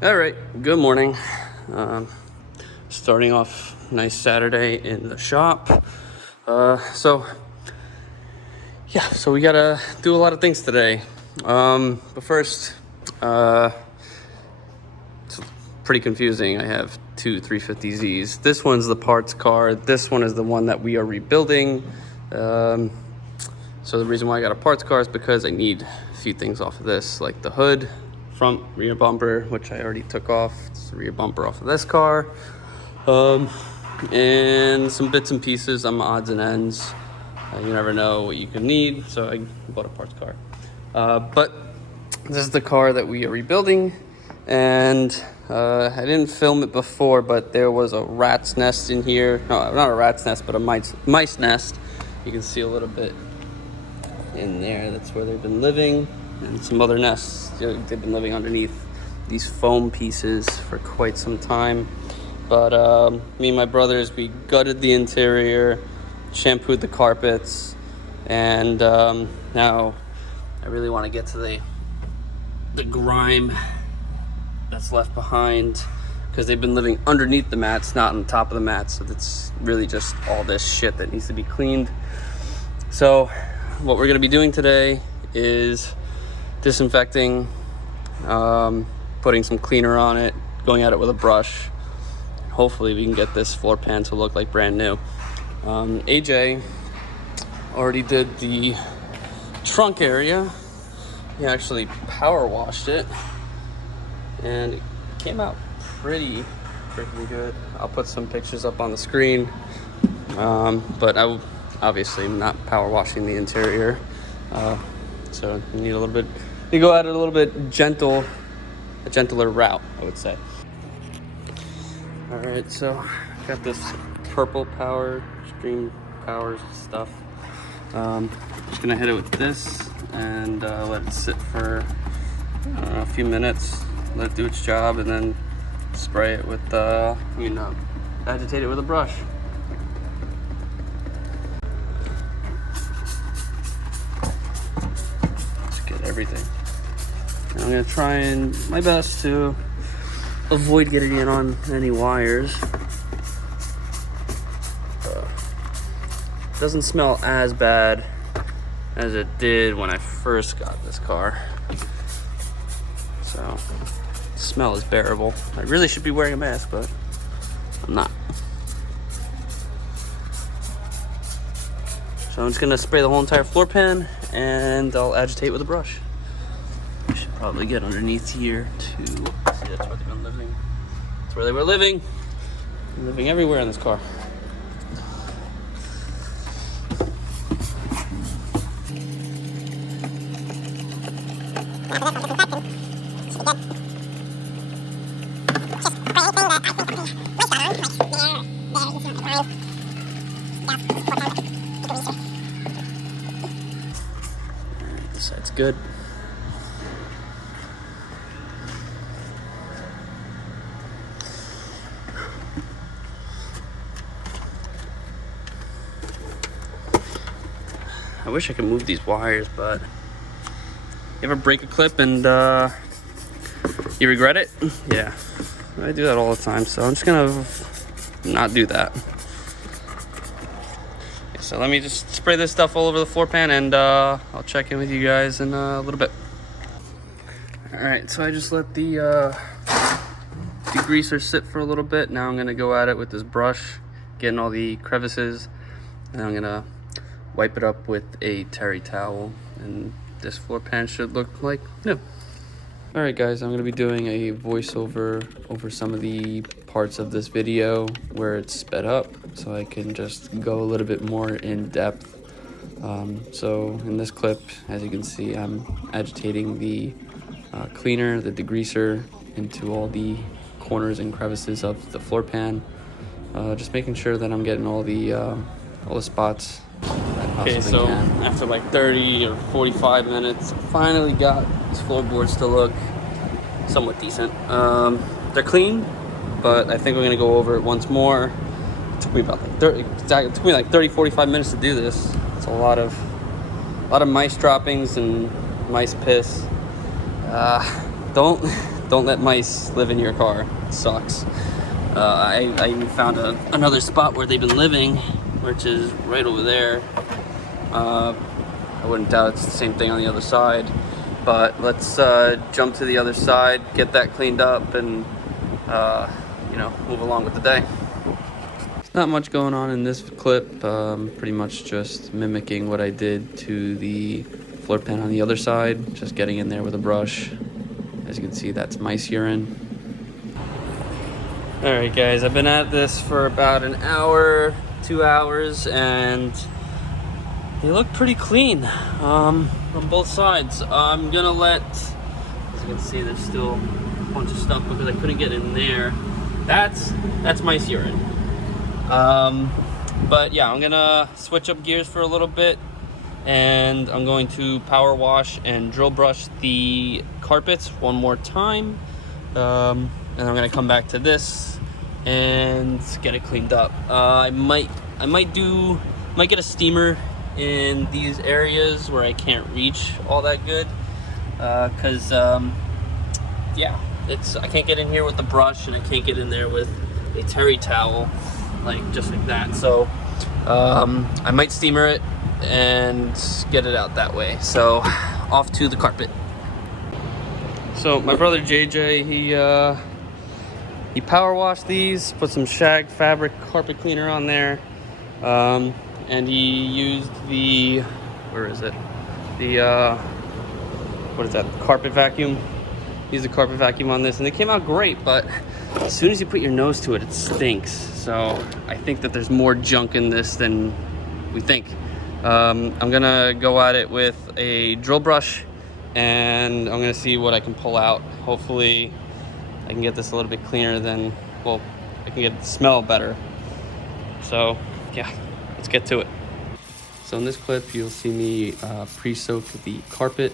All right, good morning. Starting off nice Saturday in the shop. So we gotta do a lot of things today. But first, it's pretty confusing. I have two 350Zs. This one's the parts car. This one is the one that we are rebuilding. So the reason why I got a parts car is because I need a few things off of this, like the hood, front rear bumper, which I already took off. It's the rear bumper off of this car. And some bits and pieces, some odds and ends. You never know what you could need, so I bought a parts car. But this is the car that we are rebuilding, and I didn't film it before, but there was a rat's nest in here. No, not a rat's nest, but a mice nest. You can see a little bit in there. That's where they've been living, and some other nests. They've been living underneath these foam pieces for quite some time. But me and my brothers, we gutted the interior, shampooed the carpets, and now I really want to get to the grime that's left behind, because they've been living underneath the mats, not on top of the mats. So it's really just all this shit that needs to be cleaned. So what we're going to be doing today is disinfecting, putting some cleaner on it, going at it with a brush. Hopefully we can get this floor pan to look like brand new. AJ already did the trunk area. He actually power washed it, and it came out pretty freaking good. I'll put some pictures up on the screen, but I obviously am not power washing the interior, so you need a little bit. You go at it a little bit a gentler route, I would say. All right, so got this purple power, stream power stuff. Just gonna hit it with this and let it sit for a few minutes, let it do its job, and then spray it with, agitate it with a brush. Just get everything. And I'm gonna try and my best to avoid getting in on any wires. Doesn't smell as bad as it did when I first got this car. So, the smell is bearable. I really should be wearing a mask, but I'm not. So I'm just gonna spray the whole entire floor pan, and I'll agitate with a brush. I should probably get underneath here too. See, that's where they've been living. That's where they were living. Living everywhere in this car. This side's good. I wish I could move these wires, but you ever break a clip and you regret it? Yeah, I do that all the time, so I'm just gonna not do that. Okay, so let me just spray this stuff all over the floor pan, and I'll check in with you guys in a little bit. All right, so I just let the degreaser sit for a little bit. Now I'm gonna go at it with this brush, getting all the crevices, and I'm gonna wipe it up with a terry towel, and this floor pan should look like new. All right, guys, I'm gonna be doing a voiceover over some of the parts of this video where it's sped up, so I can just go a little bit more in depth. So in this clip, as you can see, I'm agitating the cleaner, the degreaser, into all the corners and crevices of the floor pan, just making sure that I'm getting all the spots. Okay, so after like 30 or 45 minutes, finally got these floorboards to look somewhat decent. They're clean, but I think we're gonna go over it once more. It took me about like 30, 45 minutes to do this. It's a lot of mice droppings and mice piss. Don't don't let mice live in your car. It sucks. I even found another spot where they've been living, which is right over there. I wouldn't doubt it's the same thing on the other side. But let's jump to the other side, get that cleaned up, and move along with the day. There's not much going on in this clip. Pretty much just mimicking what I did to the floor pan on the other side. Just getting in there with a brush. As you can see, that's mice urine. All right, guys, I've been at this for about an hour, 2 hours, and they look pretty clean on both sides. I'm gonna let, as you can see, there's still a bunch of stuff because I couldn't get in there. That's mice urine. But yeah, I'm gonna switch up gears for a little bit, and I'm going to power wash and drill brush the carpets one more time. And I'm gonna come back to this and get it cleaned up. I might get a steamer in these areas where I can't reach all that good, because I can't get in here with the brush, and I can't get in there with a terry towel, just like that. So I might steamer it and get it out that way. So off to the carpet. So my brother JJ, he power washed these, put some shag fabric carpet cleaner on there, and he used the, carpet vacuum. Used the carpet vacuum on this, and it came out great, but as soon as you put your nose to it, it stinks. So I think that there's more junk in this than we think. I'm gonna go at it with a drill brush, and I'm gonna see what I can pull out. Hopefully I can get this a little bit cleaner than, I can get the smell better. So yeah, let's get to it. So in this clip, you'll see me pre-soak the carpet.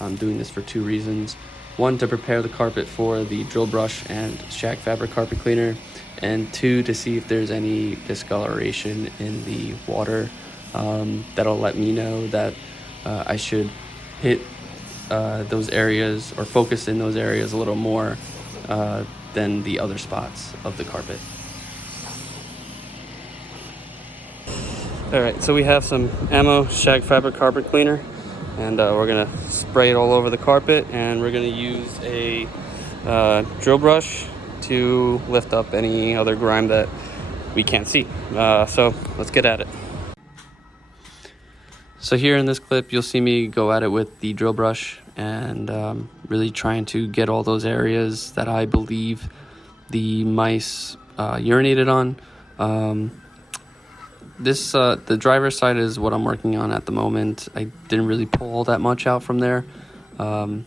I'm doing this for two reasons. One, to prepare the carpet for the drill brush and shag fabric carpet cleaner, and two, to see if there's any discoloration in the water. That'll let me know that I should hit those areas or focus in those areas a little more than the other spots of the carpet. All right, so we have some Ammo shag fabric carpet cleaner, and we're gonna spray it all over the carpet, and we're gonna use a drill brush to lift up any other grime that we can't see. So let's get at it. So here in this clip, you'll see me go at it with the drill brush and really trying to get all those areas that I believe the mice urinated on. The driver's side is what I'm working on at the moment. I didn't really pull all that much out from there. In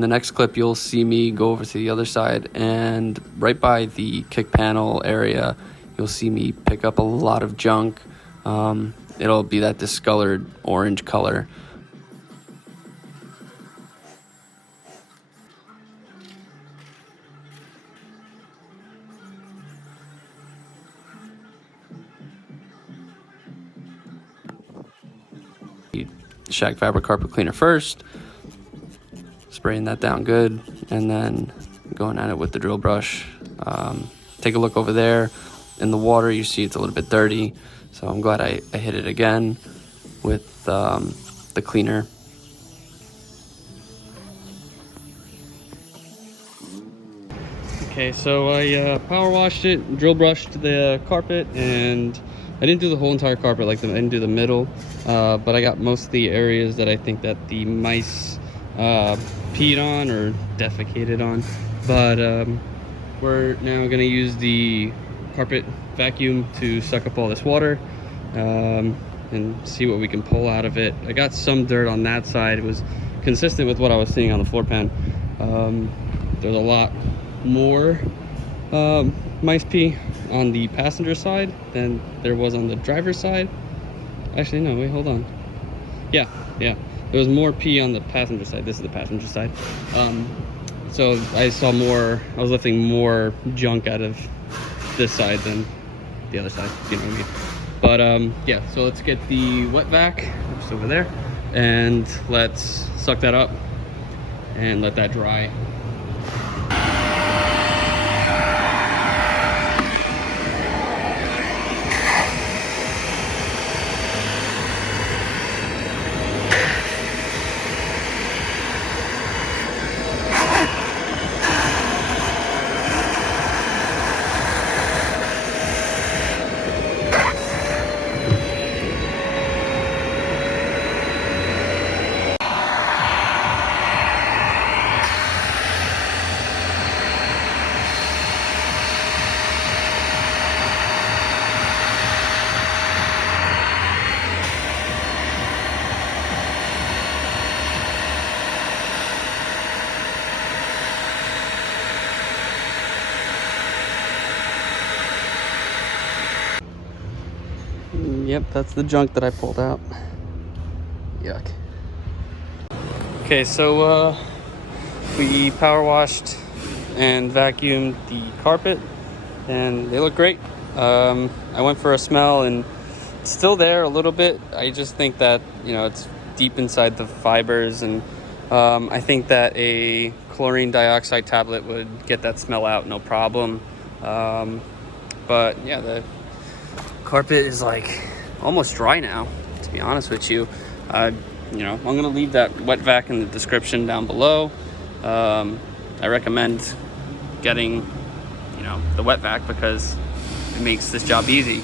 the next clip, you'll see me go over to the other side, and right by the kick panel area, you'll see me pick up a lot of junk. It'll be that discolored orange color. Shag fabric carpet cleaner first, spraying that down good, and then going at it with the drill brush. Take a look over there in the water. You see it's a little bit dirty, so I'm glad I hit it again with the cleaner. Okay, so I power washed it, drill brushed the carpet, and I didn't do the whole entire carpet, I didn't do the middle, but I got most of the areas that I think that the mice peed on or defecated on. But we're now gonna use the carpet vacuum to suck up all this water and see what we can pull out of it. I got some dirt on that side. It was consistent with what I was seeing on the floor pan. There's a lot more mice pee on the passenger side than there was on the driver's side. Actually, no, wait, hold on. Yeah, there was more pee on the passenger side. This is the passenger side. So I was lifting more junk out of this side than the other side, you know what I mean? But yeah, so let's get the wet vac just over there, and let's suck that up and let that dry. Yep, that's the junk that I pulled out. Yuck. Okay, so we power washed and vacuumed the carpet, and they look great. I went for a smell, and it's still there a little bit. I just think that, you know, it's deep inside the fibers, and I think that a chlorine dioxide tablet would get that smell out, no problem. But yeah, the carpet is like almost dry now, to be honest with you. You know, I'm gonna leave that wet vac in the description down below. I recommend getting, you know, the wet vac because it makes this job easy.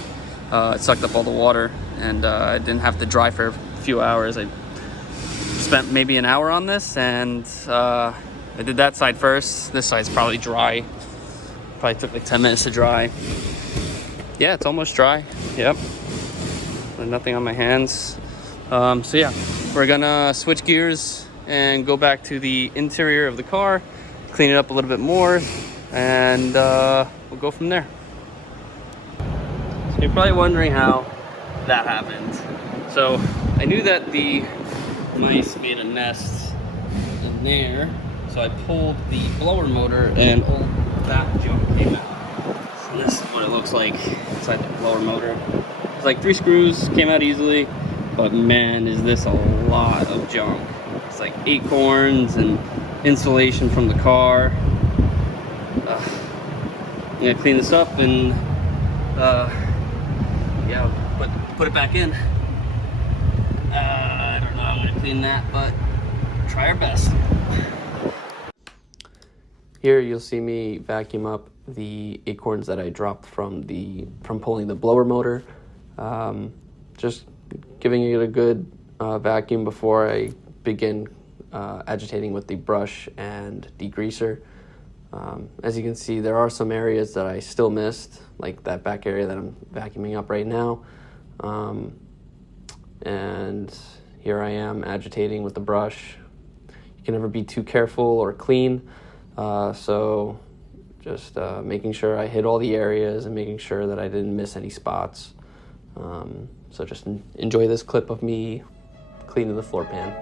It sucked up all the water, and I didn't have to dry for a few hours. I spent maybe an hour on this, and I did that side first. This side's probably dry. Probably took like 10 minutes to dry. Yeah, it's almost dry. Yep. And nothing on my hands. So yeah, we're gonna switch gears and go back to the interior of the car, clean it up a little bit more, and we'll go from there. So you're probably wondering how that happened. So I knew that the mice made a nest in there, so I pulled the blower motor and all that junk came out. So this is what it looks like inside the blower motor. It's like 3 screws, came out easily, but man, is this a lot of junk. It's like acorns and insulation from the car. I'm gonna clean this up and yeah, put it back in. I don't know how I'm gonna clean that, but try our best. Here you'll see me vacuum up the acorns that I dropped from pulling the blower motor. Just giving it a good vacuum before I begin agitating with the brush and degreaser. As you can see, there are some areas that I still missed, like that back area that I'm vacuuming up right now. And here I am agitating with the brush. You can never be too careful or clean, so just making sure I hit all the areas and making sure that I didn't miss any spots. So just enjoy this clip of me cleaning the floor pan.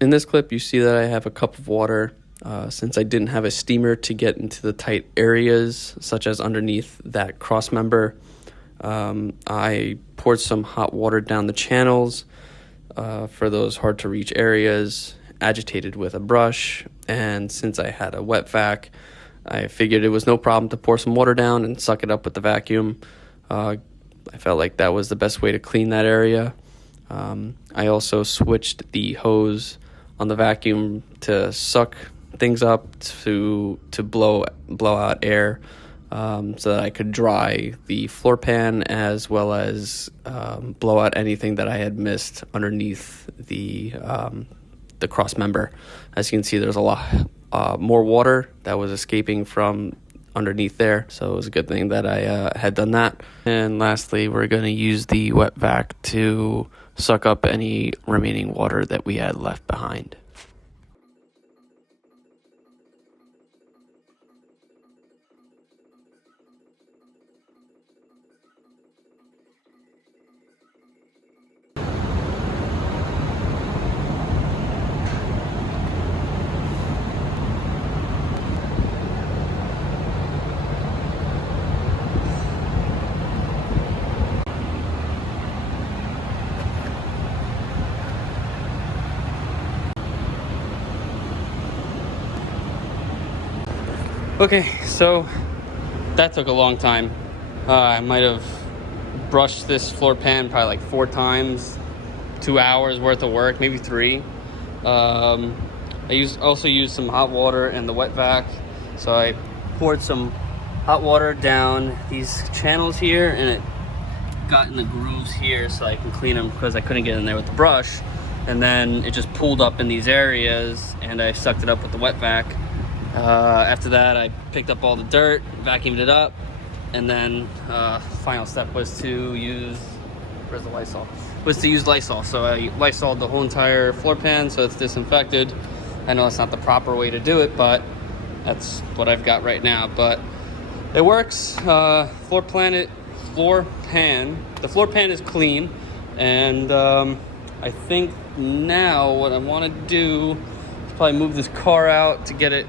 In this clip, you see that I have a cup of water. Since I didn't have a steamer to get into the tight areas, such as underneath that cross member, I poured some hot water down the channels for those hard to reach areas, agitated with a brush, and since I had a wet vac, I figured it was no problem to pour some water down and suck it up with the vacuum. I felt like that was the best way to clean that area. I also switched the hose on the vacuum to suck things up to blow out air, so that I could dry the floor pan as well as blow out anything that I had missed underneath the cross member. As you can see, there's a lot more water that was escaping from underneath there, so it was a good thing that I had done that. And lastly, we're going to use the wet vac to suck up any remaining water that we had left behind. Okay, so that took a long time. I might have brushed this floor pan probably like 4 times, 2 hours worth of work, maybe 3. I also used some hot water and the wet vac. So I poured some hot water down these channels here, and it got in the grooves here so I can clean them because I couldn't get in there with the brush. And then it just pooled up in these areas, and I sucked it up with the wet vac. After that, I picked up all the dirt, vacuumed it up, and then final step was to use, where's the Lysol? Was to use Lysol. So I Lysoled the whole entire floor pan so it's disinfected. I know it's not the proper way to do it, but that's what I've got right now. But it works. The floor pan is clean, and I think now what I want to do is probably move this car out to get it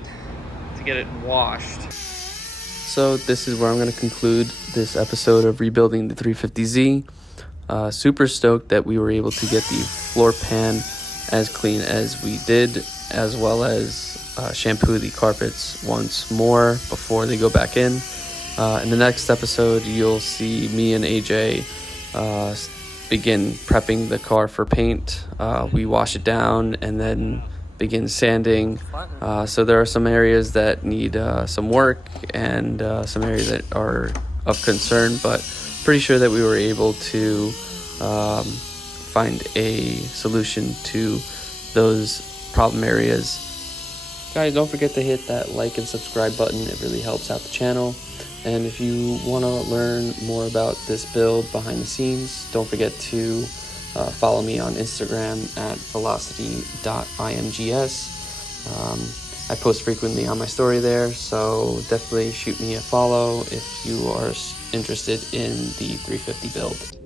washed. So this is where I'm going to conclude this episode of rebuilding the 350Z. Super stoked that we were able to get the floor pan as clean as we did, as well as shampoo the carpets once more before they go back in. In the next episode, you'll see me and AJ begin prepping the car for paint. We wash it down and then begin sanding. So there are some areas that need some work, and some areas that are of concern, but pretty sure that we were able to find a solution to those problem areas. Guys, don't forget to hit that like and subscribe button. It really helps out the channel. And if you want to learn more about this build behind the scenes, don't forget to follow me on Instagram at velocity.imgs. I post frequently on my story there, so definitely shoot me a follow if you are interested in the 350 build.